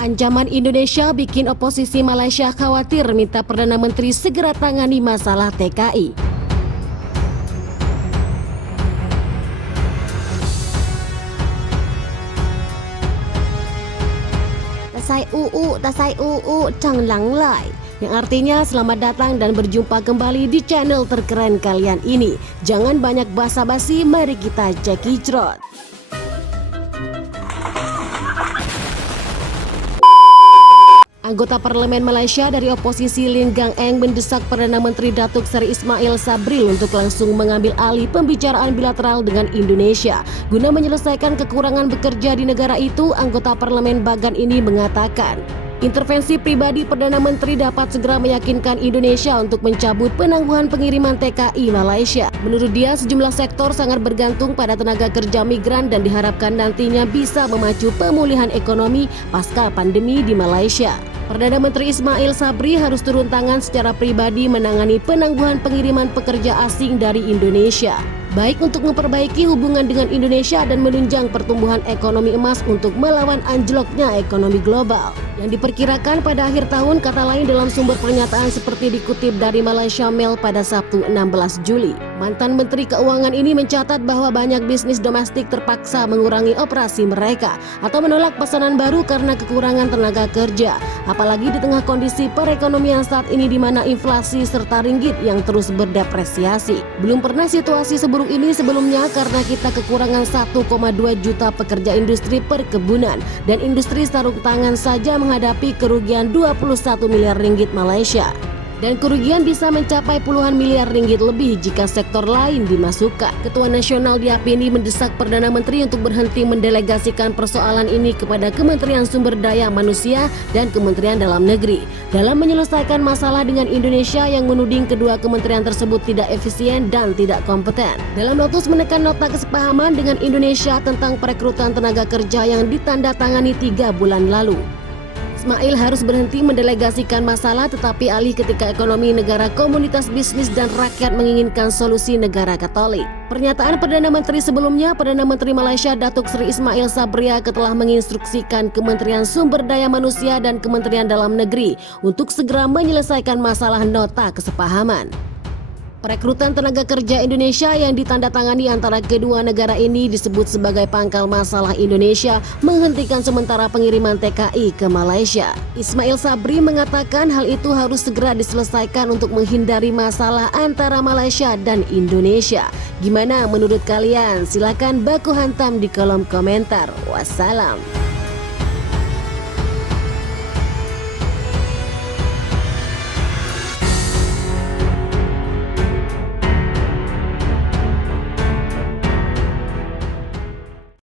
Ancaman Indonesia bikin oposisi Malaysia khawatir minta Perdana Menteri segera tangani masalah TKI. Tasai uu, Chang Lang Lai, yang artinya selamat datang dan berjumpa kembali di channel terkeren kalian ini. Jangan banyak basa-basi, mari kita cekicrot. Anggota Parlemen Malaysia dari oposisi Lin Gang Eng mendesak Perdana Menteri Datuk Seri Ismail Sabri untuk langsung mengambil alih pembicaraan bilateral dengan Indonesia guna menyelesaikan kekurangan bekerja di negara itu. Anggota Parlemen Bagan ini mengatakan, intervensi pribadi Perdana Menteri dapat segera meyakinkan Indonesia untuk mencabut penangguhan pengiriman TKI Malaysia. Menurut dia, sejumlah sektor sangat bergantung pada tenaga kerja migran dan diharapkan nantinya bisa memacu pemulihan ekonomi pasca pandemi di Malaysia. Perdana Menteri Ismail Sabri harus turun tangan secara pribadi menangani penangguhan pengiriman pekerja asing dari Indonesia, baik untuk memperbaiki hubungan dengan Indonesia dan menunjang pertumbuhan ekonomi emas untuk melawan anjloknya ekonomi global yang diperkirakan pada akhir tahun, kata lain dalam sumber pernyataan seperti dikutip dari Malaysia Mail pada Sabtu 16 Juli. Mantan Menteri Keuangan ini mencatat bahwa banyak bisnis domestik terpaksa mengurangi operasi mereka atau menolak pesanan baru karena kekurangan tenaga kerja, apalagi di tengah kondisi perekonomian saat ini di mana inflasi serta ringgit yang terus berdepresiasi. Belum pernah situasi seburuk ini sebelumnya karena kita kekurangan 1,2 juta pekerja industri perkebunan dan industri sarung tangan saja menghadapi kerugian 21 miliar ringgit Malaysia. Dan kerugian bisa mencapai puluhan miliar ringgit lebih jika sektor lain dimasukkan. Ketua Nasional Diapini mendesak Perdana Menteri untuk berhenti mendelegasikan persoalan ini kepada Kementerian Sumber Daya Manusia dan Kementerian Dalam Negeri dalam menyelesaikan masalah dengan Indonesia yang menuding kedua kementerian tersebut tidak efisien dan tidak kompeten. Dalam notus menekan nota kesepahaman dengan Indonesia tentang perekrutan tenaga kerja yang ditandatangani 3 bulan lalu, Ismail harus berhenti mendelegasikan masalah tetapi alih ketika ekonomi negara, komunitas bisnis dan rakyat menginginkan solusi negara Katolik. Pernyataan Perdana Menteri sebelumnya, Perdana Menteri Malaysia Datuk Seri Ismail Sabri telah menginstruksikan Kementerian Sumber Daya Manusia dan Kementerian Dalam Negeri untuk segera menyelesaikan masalah nota kesepahaman. Perekrutan tenaga kerja Indonesia yang ditandatangani antara kedua negara ini disebut sebagai pangkal masalah Indonesia menghentikan sementara pengiriman TKI ke Malaysia. Ismail Sabri mengatakan hal itu harus segera diselesaikan untuk menghindari masalah antara Malaysia dan Indonesia. Gimana menurut kalian? Silakan baku hantam di kolom komentar. Wassalam.